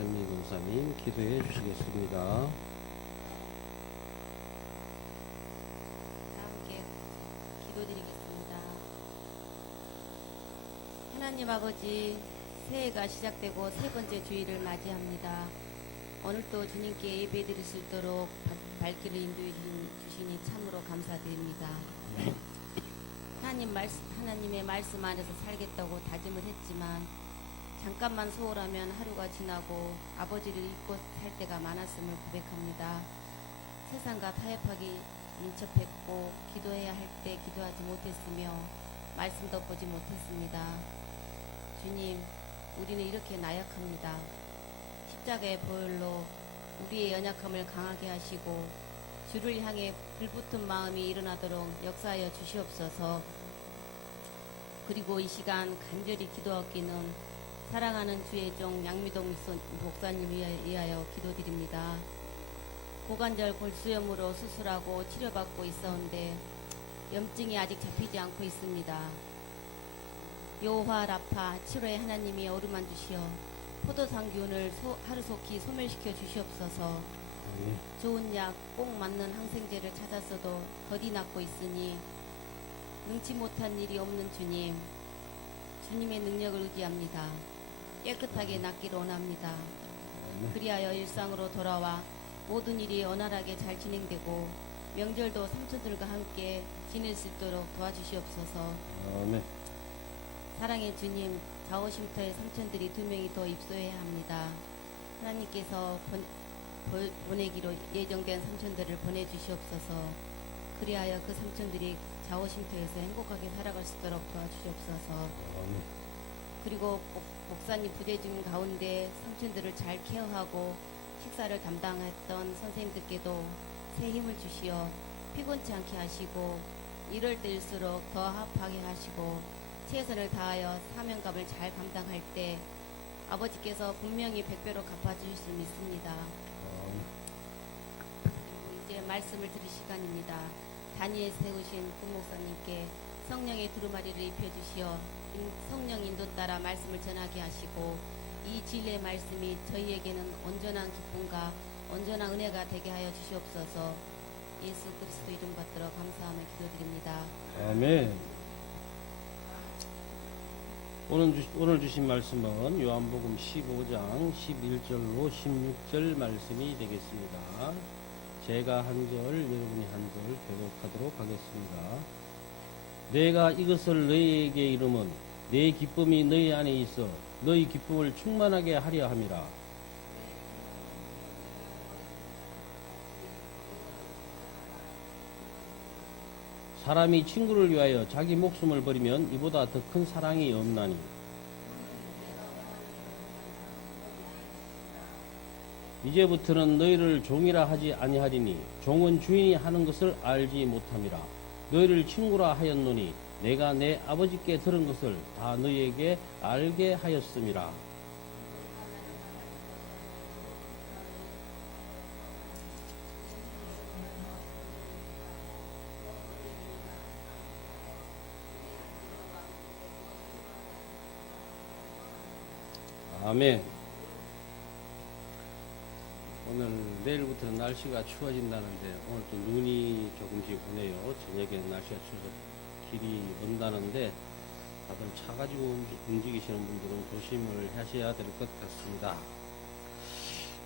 배선미 권사님 기도해 주시겠습니다. 함께 기도드리겠습니다. 하나님 아버지, 새해가 시작되고 세 번째 주일을 맞이합니다. 오늘도 주님께 예배드릴 수 있도록 발길을 인도해 주시니 참으로 감사드립니다. 하나님의 말씀 안에서 살겠다고 다짐을 했지만 잠깐만 소홀하면 하루가 지나고 아버지를 잊고 살 때가 많았음을 고백합니다. 세상과 타협하기 민첩했고 기도해야 할 때 기도하지 못했으며 말씀도 보지 못했습니다. 주님, 우리는 이렇게 나약합니다. 십자가의 보혈로 우리의 연약함을 강하게 하시고 주를 향해 불붙은 마음이 일어나도록 역사하여 주시옵소서. 그리고 이 시간 간절히 기도하기는 사랑하는 주의 종 양미동 목사님을 위하여 기도드립니다. 고관절 골수염으로 수술하고 치료받고 있었는데 염증이 아직 잡히지 않고 있습니다. 요화 라파 치료에 하나님이 어루만주시어 포도당 기운을 하루속히 소멸시켜 주시옵소서. 좋은 약 꼭 맞는 항생제를 찾았어도 더디 낫고 있으니 능치 못한 일이 없는 주님, 주님의 능력을 의지합니다. 깨끗하게 낫기를 원합니다. 그리하여 일상으로 돌아와 모든 일이 원활하게 잘 진행되고 명절도 삼촌들과 함께 지낼 수 있도록 도와주시옵소서. 아멘. 사랑의 주님, 자오쉼터에 삼촌들이 2명이 더 입소해야 합니다. 하나님께서 보내기로 예정된 삼촌들을 보내주시옵소서. 그리하여 그 삼촌들이 자오쉼터에서 행복하게 살아갈 수 있도록 도와주시옵소서. 아멘. 그리고 목사님 부재 중 가운데 삼촌들을 잘 케어하고 식사를 담당했던 선생님들께도 새 힘을 주시어 피곤치 않게 하시고 이럴 때일수록 더 합하게 하시고 최선을 다하여 사명감을 잘 감당할 때 아버지께서 분명히 100배로 갚아주실 수 있습니다. 이제 말씀을 들을 시간입니다. 다니엘 세우신 부목사님께 성령의 두루마리를 입혀주시어 성령 인도 따라 말씀을 전하게 하시고 이 진리의 말씀이 저희에게는 온전한 기쁨과 온전한 은혜가 되게 하여 주시옵소서. 예수 그리스도 이름 받들어 감사하며 기도드립니다. 아멘. 오늘 주신 말씀은 요한복음 15장 11절로 16절 말씀이 되겠습니다. 제가 한 절, 여러분이 한 절 교독하도록 하겠습니다. 내가 이것을 너희에게 이름은 내 기쁨이 너희 안에 있어 너희 기쁨을 충만하게 하려 함이라. 사람이 친구를 위하여 자기 목숨을 버리면 이보다 더 큰 사랑이 없나니. 이제부터는 너희를 종이라 하지 아니하리니 종은 주인이 하는 것을 알지 못함이라. 너희를 친구라 하였노니 내가 내 아버지께 들은 것을 다 너희에게 알게 하였음이라. 아멘. 오늘 내일부터는 날씨가 추워진다는데 오늘 또 눈이 조금씩 오네요. 저녁에는 날씨가 추워서 길이 먼다는데 다들 차 가지고 움직이시는 분들은 조심을 하셔야 될 것 같습니다.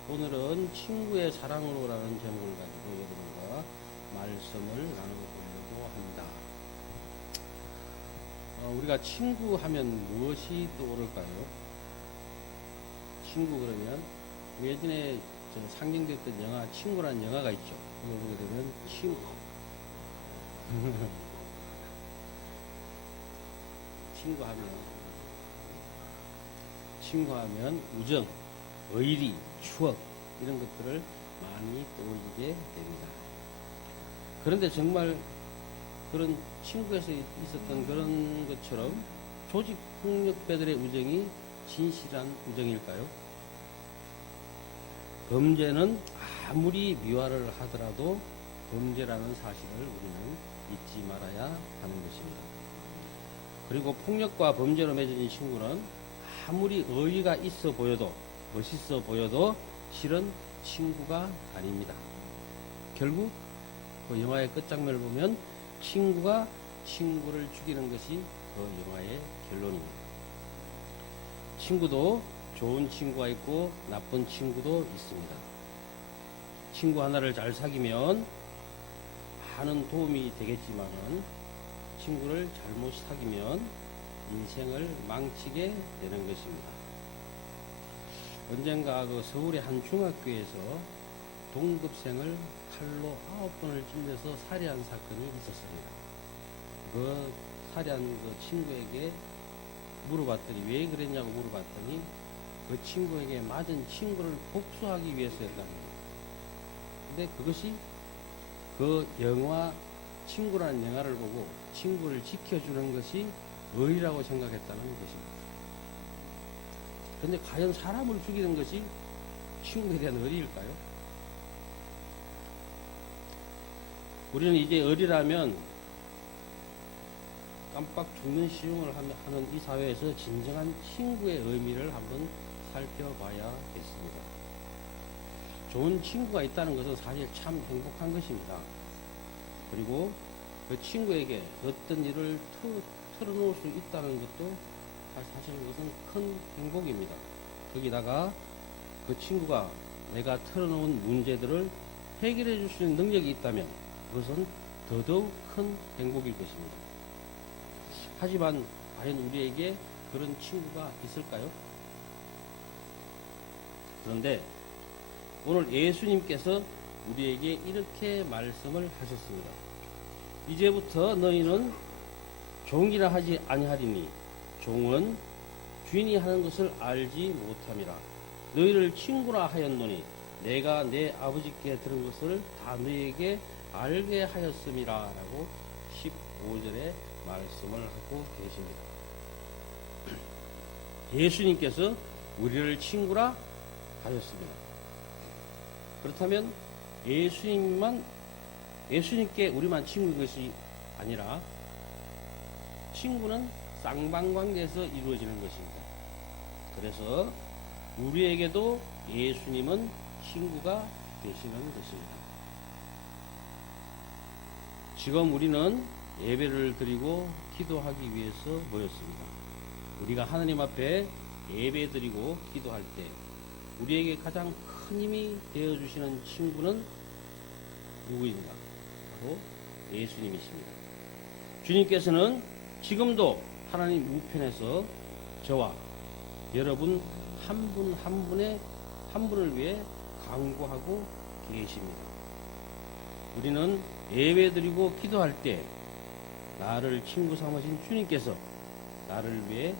오늘은 친구의 사랑으로라는 제목을 가지고 여러분과 말씀을 나눠보려고 합니다. 우리가 친구 하면 무엇이 떠오를까요? 친구 그러면 예전에 상영됐던 영화 친구라는 영화가 있죠. 그거 보게 되면 친구하면 우정, 의리, 추억 이런 것들을 많이 떠올리게 됩니다. 그런데 정말 그런 친구에서 있었던 그런 것처럼 조직 폭력배들의 우정이 진실한 우정일까요? 범죄는 아무리 미화를 하더라도 범죄라는 사실을 우리는 잊지 말아야 하는 것입니다. 그리고 폭력과 범죄로 맺어진 친구는 아무리 의의가 있어 보여도 멋있어 보여도 실은 친구가 아닙니다. 결국 그 영화의 끝장면을 보면 친구가 친구를 죽이는 것이 그 영화의 결론입니다. 친구도 좋은 친구가 있고 나쁜 친구도 있습니다. 친구 하나를 잘 사귀면 많은 도움이 되겠지만은 친구를 잘못 사귀면 인생을 망치게 되는 것입니다. 언젠가 그 서울의 한 중학교에서 동급생을 칼로 9번을 찔러서 살해한 사건이 있었습니다. 그 살해한 그 친구에게 물어봤더니 왜 그랬냐고 물어봤더니 그 친구에게 맞은 친구를 복수하기 위해서였다는 거예요. 근데 그것이 그 영화 친구라는 영화를 보고 친구를 지켜주는 것이 의리라고 생각했다는 것입니다. 근데 과연 사람을 죽이는 것이 친구에 대한 의리일까요? 우리는 이제 의리라면 깜빡 죽는 시용을 하는 이 사회에서 진정한 친구의 의미를 한번 살펴봐야겠습니다. 좋은 친구가 있다는 것은 사실 참 행복한 것입니다. 그리고 그 친구에게 어떤 일을 털어놓을 수 있다는 것도 사실 그것은 큰 행복입니다. 거기다가 그 친구가 내가 털어놓은 문제들을 해결해 줄 수 있는 능력이 있다면 그것은 더더욱 큰 행복일 것입니다. 하지만 과연 우리에게 그런 친구가 있을까요? 그런데 오늘 예수님께서 우리에게 이렇게 말씀을 하셨습니다. 이제부터 너희는 종이라 하지 아니하리니 종은 주인이 하는 것을 알지 못함이라. 너희를 친구라 하였노니 내가 내 아버지께 들은 것을 다 너희에게 알게 하였음이라 라고 15절에 말씀을 하고 계십니다. 예수님께서 우리를 친구라 하셨습니다. 그렇다면 예수님께 우리만 친구인 것이 아니라 친구는 쌍방관계에서 이루어지는 것입니다. 그래서 우리에게도 예수님은 친구가 되시는 것입니다. 지금 우리는 예배를 드리고 기도하기 위해서 모였습니다. 우리가 하나님 앞에 예배 드리고 기도할 때 우리에게 가장 큰 힘이 되어주시는 친구는 누구인가? 바로 예수님이십니다. 주님께서는 지금도 하나님 우편에서 저와 여러분 한 분 한 분을 위해 간구하고 계십니다. 우리는 예배드리고 기도할 때 나를 친구 삼으신 주님께서 나를 위해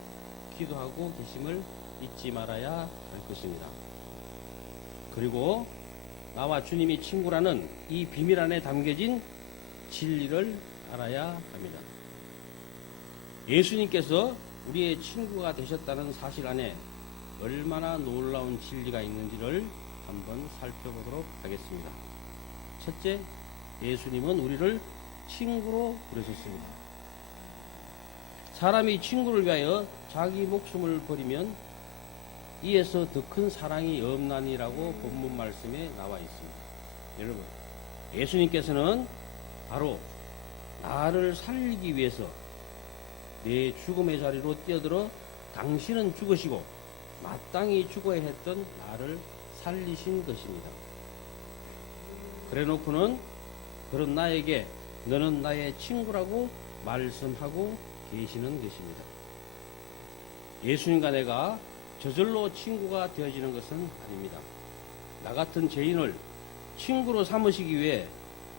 기도하고 계심을 잊지 말아야 할 것입니다. 그리고 나와 주님이 친구라는 이 비밀 안에 담겨진 진리를 알아야 합니다. 예수님께서 우리의 친구가 되셨다는 사실 안에 얼마나 놀라운 진리가 있는지를 한번 살펴보도록 하겠습니다. 첫째, 예수님은 우리를 친구로 부르셨습니다. 사람이 친구를 위하여 자기 목숨을 버리면 이에서 더 큰 사랑이 없나니라고 본문 말씀에 나와 있습니다. 여러분, 예수님께서는 바로 나를 살리기 위해서 내 죽음의 자리로 뛰어들어 당신은 죽으시고 마땅히 죽어야 했던 나를 살리신 것입니다. 그래놓고는 그런 나에게 너는 나의 친구라고 말씀하고 계시는 것입니다. 예수님과 내가 저절로 친구가 되어지는 것은 아닙니다. 나 같은 죄인을 친구로 삼으시기 위해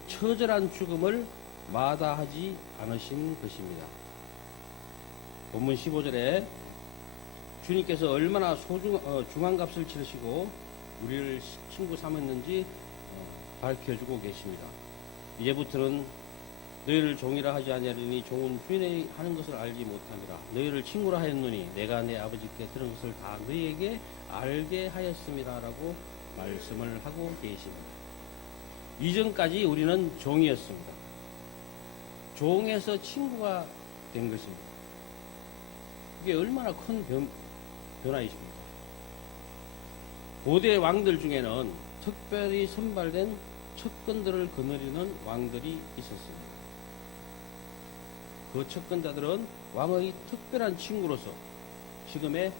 처절한 죽음을 마다하지 않으신 것입니다. 본문 15절에 주님께서 얼마나 중한 값을 치르시고 우리를 친구 삼았는지 밝혀주고 계십니다. 이제부터는 너희를 종이라 하지 아니하리니 종은 주인이 하는 것을 알지 못함이라. 너희를 친구라 하였노니 내가 내 아버지께 들은 것을 다 너희에게 알게 하였음이라 라고 말씀을 하고 계십니다. 이전까지 우리는 종이었습니다. 종에서 친구가 된 것입니다. 이게 얼마나 큰 변화이십니까? 고대 왕들 중에는 특별히 선발된 척근들을 거느리는 왕들이 있었습니다. 그 척근자들은 왕의 특별한 친구로서 지금의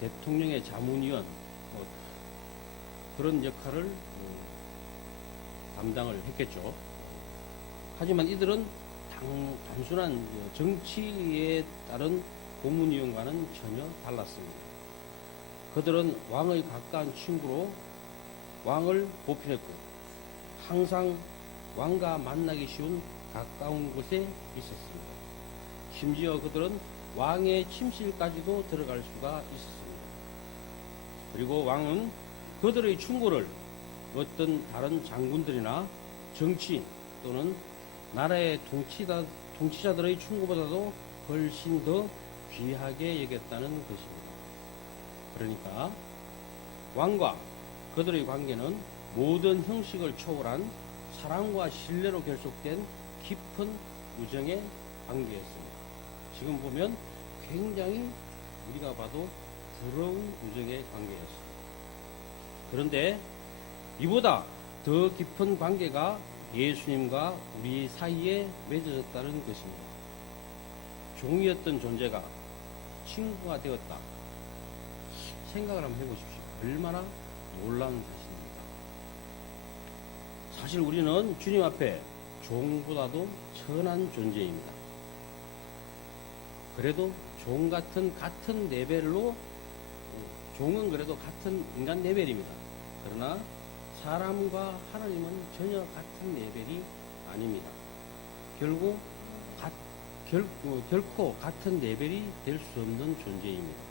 대통령의 자문위원 그런 역할을 담당을 했겠죠. 하지만 이들은 단순한 정치에 따른 고문위원과는 전혀 달랐습니다. 그들은 왕의 가까운 친구로 왕을 보필했고 항상 왕과 만나기 쉬운 가까운 곳에 있었습니다. 심지어 그들은 왕의 침실까지도 들어갈 수가 있었습니다. 그리고 왕은 그들의 충고를 어떤 다른 장군들이나 정치인 또는 나라의 통치자들의 충고보다도 훨씬 더 귀하게 여겼다는 것입니다. 그러니까 왕과 그들의 관계는 모든 형식을 초월한 사랑과 신뢰로 결속된 깊은 우정의 관계였습니다. 지금 보면 굉장히 우리가 봐도 부러운 우정의 관계였습니다. 그런데 이보다 더 깊은 관계가 예수님과 우리 사이에 맺어졌다는 것입니다. 종이었던 존재가 친구가 되었다. 생각을 한번 해보십시오. 얼마나 놀라운 사실입니까? 사실 우리는 주님 앞에 종보다도 천한 존재입니다. 그래도 종 같은 레벨로 종은 그래도 같은 인간 레벨입니다. 그러나 사람과 하나님은 전혀 같은 레벨이 아닙니다. 결코 같은 레벨이 될 수 없는 존재입니다.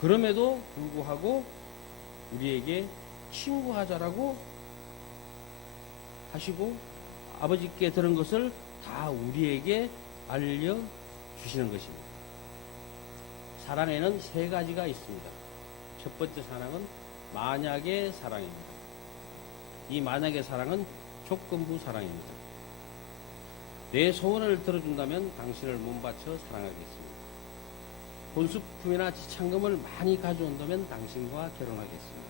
그럼에도 불구하고 우리에게 친구하자라고 하시고 아버지께 들은 것을 다 우리에게 알려주시는 것입니다. 사랑에는 세 가지가 있습니다. 첫 번째 사랑은 만약의 사랑입니다. 이 만약의 사랑은 조건부 사랑입니다. 내 소원을 들어준다면 당신을 몸바쳐 사랑하겠습니다. 본수품이나 지참금을 많이 가져온다면 당신과 결혼하겠습니다.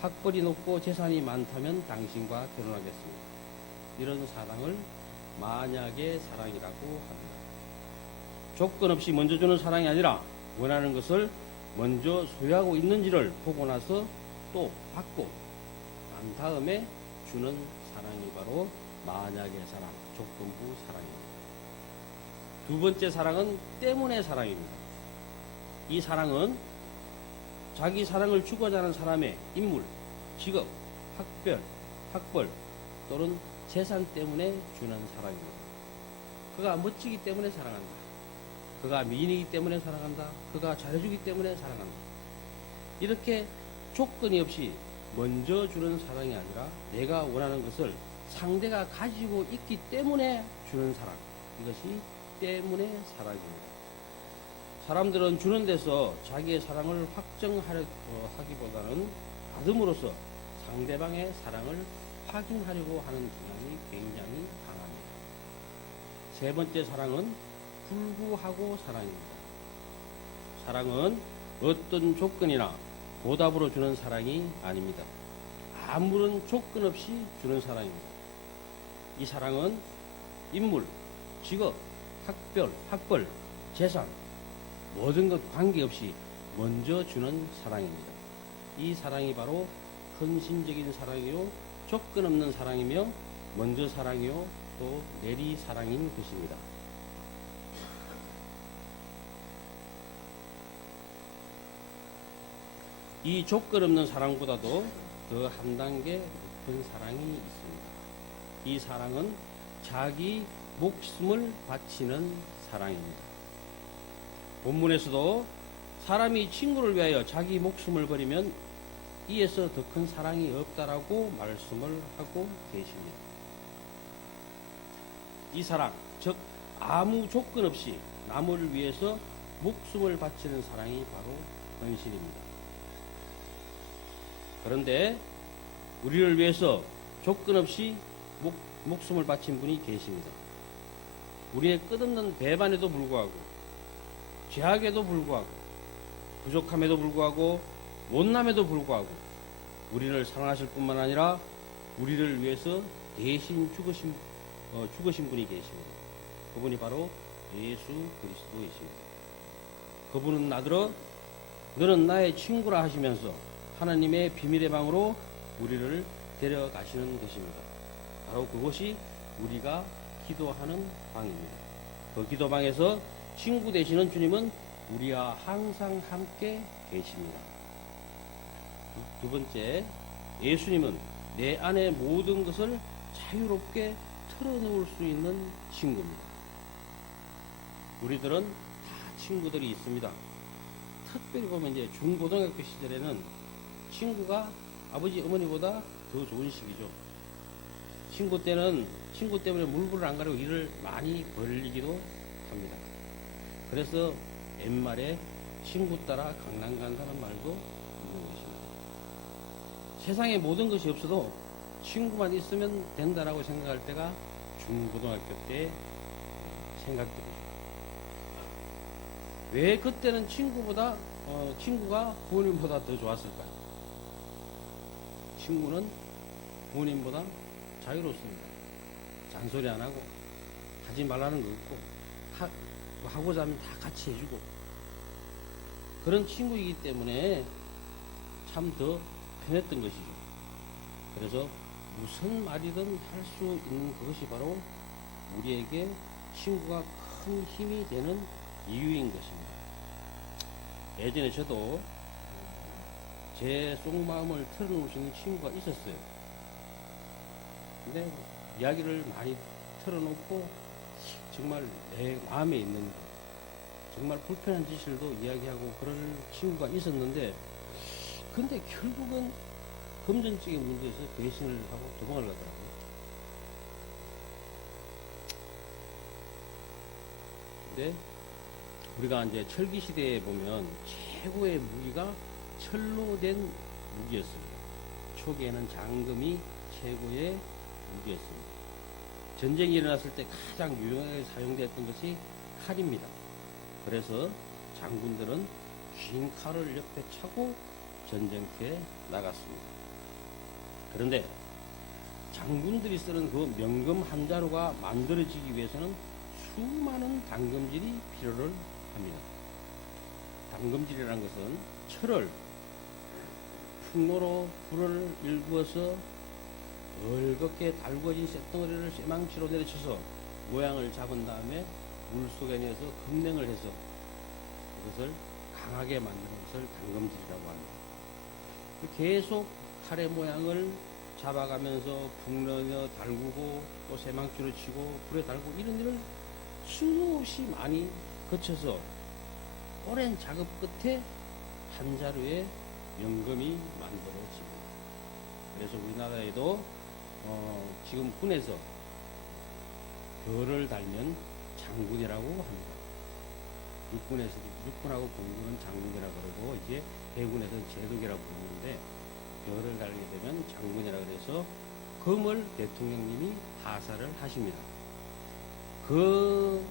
학벌이 높고 재산이 많다면 당신과 결혼하겠습니다. 이런 사랑을 만약의 사랑이라고 합니다. 조건 없이 먼저 주는 사랑이 아니라 원하는 것을 먼저 소유하고 있는지를 보고 나서 또 받고 난 다음에 주는 사랑이 바로 만약의 사랑, 조건부 사랑입니다. 두 번째 사랑은 때문의 사랑입니다. 이 사랑은 자기 사랑을 주고자 하는 사람의 인물, 직업, 학벌 또는 재산 때문에 주는 사랑입니다. 그가 멋지기 때문에 사랑한다. 그가 미인이기 때문에 사랑한다. 그가 잘해주기 때문에 사랑한다. 이렇게 조건이 없이 먼저 주는 사랑이 아니라 내가 원하는 것을 상대가 가지고 있기 때문에 주는 사랑. 이것이 때문의 사랑입니다. 사람들은 주는 데서 자기의 사랑을 확정하려 하기보다는 받음으로써 상대방의 사랑을 확인하려고 하는 경향이 굉장히 강합니다. 세 번째 사랑은 불구하고 사랑입니다. 사랑은 어떤 조건이나 보답으로 주는 사랑이 아닙니다. 아무런 조건 없이 주는 사랑입니다. 이 사랑은 인물, 직업, 학벌, 재산 모든 것 관계없이 먼저 주는 사랑입니다. 이 사랑이 바로 헌신적인 사랑이요 조건 없는 사랑이며 먼저 사랑이요 또 내리 사랑인 것입니다. 이 조건 없는 사랑보다도 더 한 단계 높은 사랑이 있습니다. 이 사랑은 자기 목숨을 바치는 사랑입니다. 본문에서도 사람이 친구를 위하여 자기 목숨을 버리면 이에서 더 큰 사랑이 없다라고 말씀을 하고 계십니다. 이 사랑, 즉 아무 조건 없이 남을 위해서 목숨을 바치는 사랑이 바로 헌신입니다. 그런데 우리를 위해서 조건 없이 목숨을 바친 분이 계십니다. 우리의 끝없는 배반에도 불구하고 죄악에도 불구하고 부족함에도 불구하고 못남에도 불구하고 우리를 사랑하실 뿐만 아니라 우리를 위해서 대신 죽으신 분이 계십니다. 그분이 바로 예수 그리스도이십니다. 그분은 나더러 너는 나의 친구라 하시면서 하나님의 비밀의 방으로 우리를 데려가시는 것입니다. 바로 그것이 우리가 기도하는 방입니다. 그 기도방에서 친구 되시는 주님은 우리와 항상 함께 계십니다. 두 번째, 예수님은 내 안의 모든 것을 자유롭게 털어놓을 수 있는 친구입니다. 우리들은 다 친구들이 있습니다. 특별히 보면 이제 중고등학교 시절에는 친구가 아버지 어머니보다 더 좋은 시기죠. 친구 때문에 물불을 안 가리고 일을 많이 벌리기도 합니다. 그래서 옛말에 친구 따라 강남 간다는 말도 있는 것입니다. 세상에 모든 것이 없어도 친구만 있으면 된다라고 생각할 때가 중고등학교 때 생각됩니다. 왜 그때는 친구가 부모님보다 더 좋았을까요? 친구는 부모님보다 자유롭습니다. 잔소리 안 하고 하지 말라는 거 없고 하고자 하면 다 같이 해주고 그런 친구이기 때문에 참 더 편했던 것이죠. 그래서 무슨 말이든 할 수 있는 그것이 바로 우리에게 친구가 큰 힘이 되는 이유인 것입니다. 예전에 저도 제 속마음을 털어놓을 수 있는 친구가 있었어요. 근데 이야기를 많이 털어놓고 정말 내 마음에 있는 정말 불편한 짓을도 이야기하고 그런 친구가 있었는데 근데 결국은 금전적인 문제에서 배신을 하고 도망을 가더라고요. 근데 우리가 이제 철기 시대에 보면 최고의 무기가 철로 된 무기였습니다. 초기에는 장금이 최고의 무기였습니다. 전쟁이 일어났을 때 가장 유용하게 사용됐던 것이 칼입니다. 그래서 장군들은 긴 칼을 옆에 차고 전쟁터에 나갔습니다. 그런데 장군들이 쓰는 그 명금 한 자루가 만들어지기 위해서는 수많은 당금질이 필요를 합니다. 당금질이라는 것은 철을 풍로로 불을 일구어서 얼겁게 달궈진 쇳덩어리를 쇠망치로 내려쳐서 모양을 잡은 다음에 물속에 내서 급냉을 해서 그것을 강하게 만드는 것을 당금질이라고 합니다. 계속 칼의 모양을 잡아가면서 풍로에 달구고 또 쇠망치로 치고 불에 달고 이런 일을 수없이 많이 거쳐서 오랜 작업 끝에 한 자루의 명금이 만들어집니다. 그래서 우리나라에도 지금 군에서 별을 달면 장군이라고 합니다. 육군하고 공군은 장군이라고 그러고 이제 해군에서는 제독이라고 부르는데 별을 달게 되면 장군이라고 해서 금을 대통령님이 하사를 하십니다. 그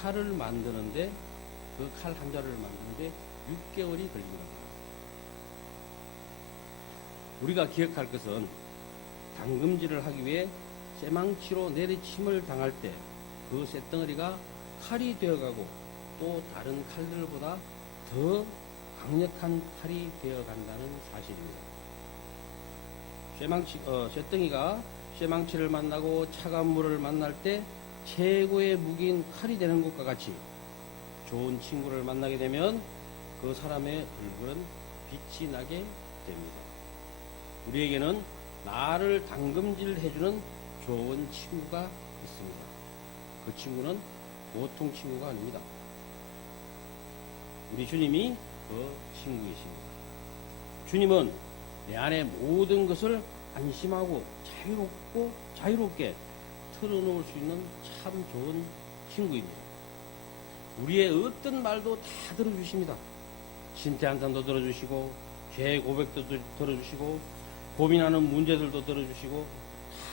칼을 만드는데 그 칼 한 자루를 만드는데 6개월이 걸립니다. 우리가 기억할 것은 당금질을 하기 위해 쇠망치로 내리침을 당할 때 그 쇳덩어리가 칼이 되어가고 또 다른 칼들보다 더 강력한 칼이 되어간다는 사실입니다. 쇳덩이가 쇠망치를 만나고 차가운 물을 만날 때 최고의 무기인 칼이 되는 것과 같이 좋은 친구를 만나게 되면 그 사람의 얼굴은 빛이 나게 됩니다. 우리에게는 나를 당금질 해주는 좋은 친구가 있습니다. 그 친구는 보통 친구가 아닙니다. 우리 주님이 그 친구이십니다. 주님은 내 안에 모든 것을 안심하고 자유롭게 털어놓을 수 있는 참 좋은 친구입니다. 우리의 어떤 말도 다 들어주십니다. 신태 한탄도 들어주시고 죄 고백도 들어주시고 고민하는 문제들도 들어주시고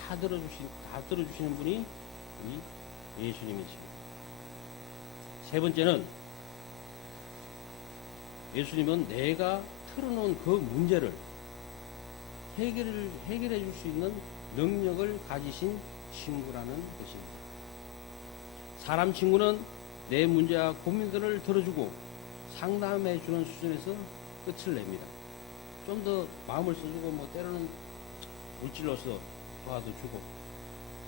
다 들어주시는 분이 우리 예수님이십니다. 세 번째는 예수님은 내가 털어놓은 그 문제를 해결해 줄 수 있는 능력을 가지신 친구라는 것입니다. 사람 친구는 내 문제와 고민들을 들어주고 상담해 주는 수준에서 끝을 냅니다. 좀 더 마음을 써주고 뭐 때로는 물질로서 도와주고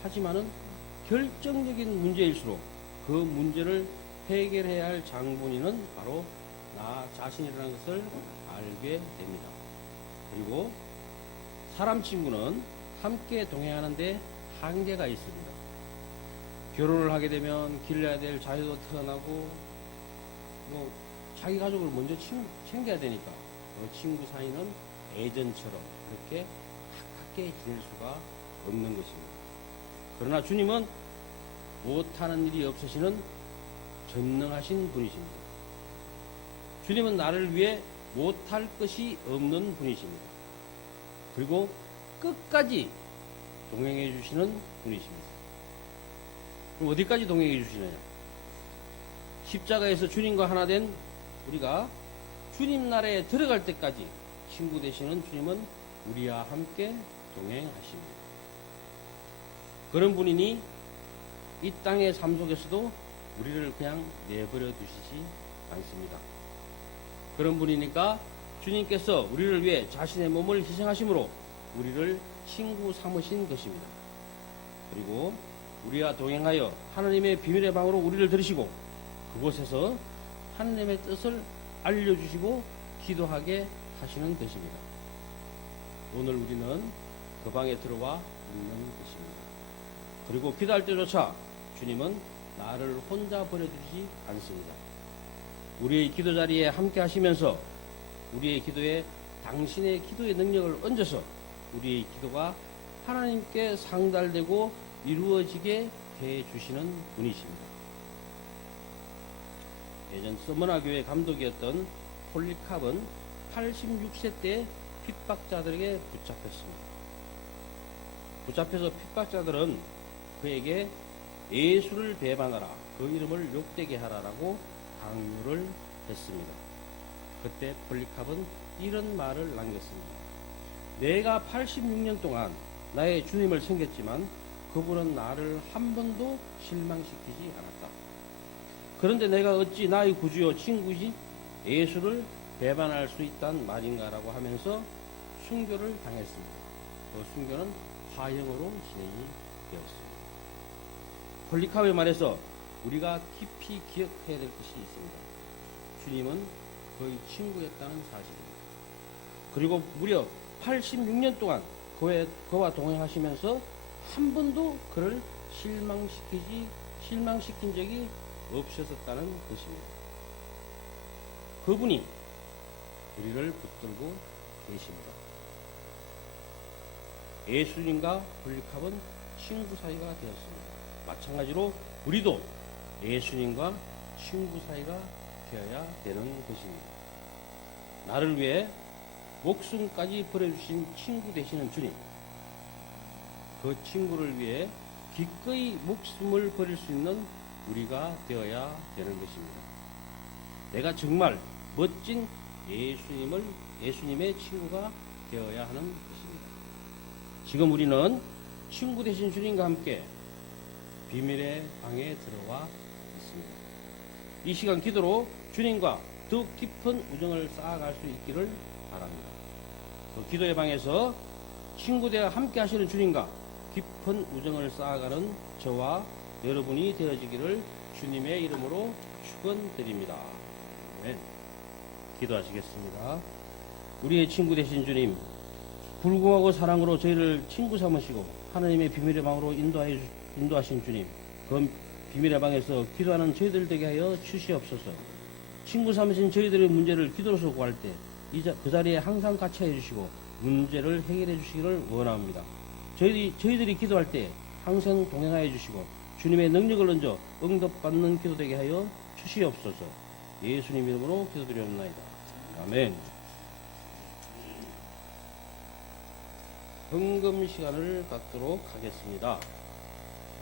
하지만은 결정적인 문제일수록 그 문제를 해결해야 할 장본인은 바로 나 자신이라는 것을 알게 됩니다. 그리고 사람 친구는 함께 동행하는데 한계가 있습니다. 결혼을 하게 되면 길러야 될 자녀도 태어나고 뭐 자기 가족을 먼저 챙겨야 되니까 그 친구 사이는 예전처럼 그렇게 가깝게 지낼 수가 없는 것입니다. 그러나 주님은 못하는 일이 없으시는 전능하신 분이십니다. 주님은 나를 위해 못할 것이 없는 분이십니다. 그리고 끝까지 동행해 주시는 분이십니다. 그럼 어디까지 동행해 주시느냐? 십자가에서 주님과 하나 된 우리가 주님 나라에 들어갈 때까지 친구 되시는 주님은 우리와 함께 동행하십니다. 그런 분이니 이 땅의 삶 속에서도 우리를 그냥 내버려 두시지 않습니다. 그런 분이니까 주님께서 우리를 위해 자신의 몸을 희생하심으로 우리를 친구 삼으신 것입니다. 그리고 우리와 동행하여 하나님의 비밀의 방으로 우리를 들으시고 그곳에서 하나님의 뜻을 알려주시고 기도하게 하시는 것입니다. 오늘 우리는 그 방에 들어와 있는 것입니다. 그리고 기도할 때조차 주님은 나를 혼자 버려두지 않습니다. 우리의 기도 자리에 함께 하시면서 우리의 기도에 당신의 기도의 능력을 얹어서 우리의 기도가 하나님께 상달되고 이루어지게 해주시는 분이십니다. 예전 서머나 교회 감독이었던 폴리캅은 86세 때 핍박자들에게 붙잡혔습니다. 붙잡혀서 핍박자들은 그에게 예수를 배반하라, 그 이름을 욕되게 하라라고 강요를 했습니다. 그때 폴리캅은 이런 말을 남겼습니다. 내가 86년 동안 나의 주님을 섬겼지만 그분은 나를 한 번도 실망시키지 않았다. 그런데 내가 어찌 나의 구주요 친구이신 예수를 배반할 수 있단 말인가라고 하면서 순교를 당했습니다. 그 순교는 화형으로 진행이 되었습니다. 폴리캅의 말에서 우리가 깊이 기억해야 될 것이 있습니다. 주님은 그의 친구였다는 사실입니다. 그리고 무려 86년 동안 그와 동행하시면서 한 번도 그를 실망시킨 적이 없으셨다는 것입니다. 그분이 우리를 붙들고 계십니다. 예수님과 폴리캅은 친구 사이가 되었습니다. 마찬가지로 우리도 예수님과 친구 사이가 되어야 되는 것입니다. 나를 위해 목숨까지 버려주신 친구 되시는 주님, 그 친구를 위해 기꺼이 목숨을 버릴 수 있는 우리가 되어야 되는 것입니다. 내가 정말 멋진 예수님의 친구가 되어야 하는 것입니다. 지금 우리는 친구 되신 주님과 함께 비밀의 방에 들어와 있습니다. 이 시간 기도로 주님과 더욱 깊은 우정을 쌓아갈 수 있기를 바랍니다. 그 기도의 방에서 친구 되어 함께 하시는 주님과 깊은 우정을 쌓아가는 저와 여러분이 되어지기를 주님의 이름으로 축원드립니다. 아멘. 기도하시겠습니다. 우리의 친구 되신 주님, 불구하고 사랑으로 저희를 친구 삼으시고 하나님의 비밀의 방으로 인도하신 주님, 그 비밀의 방에서 기도하는 저희들 되게 하여 주시옵소서. 친구 삼으신 저희들의 문제를 기도로서 구할 때 그 자리에 항상 같이 해주시고 문제를 해결해 주시기를 원합니다. 저희들이 기도할 때 항상 동행하여 주시고 주님의 능력을 얹어 응답받는 기도 되게 하여 주시옵소서. 예수님 이름으로 기도드리옵나이다. 아멘. 헌금 시간을 갖도록 하겠습니다.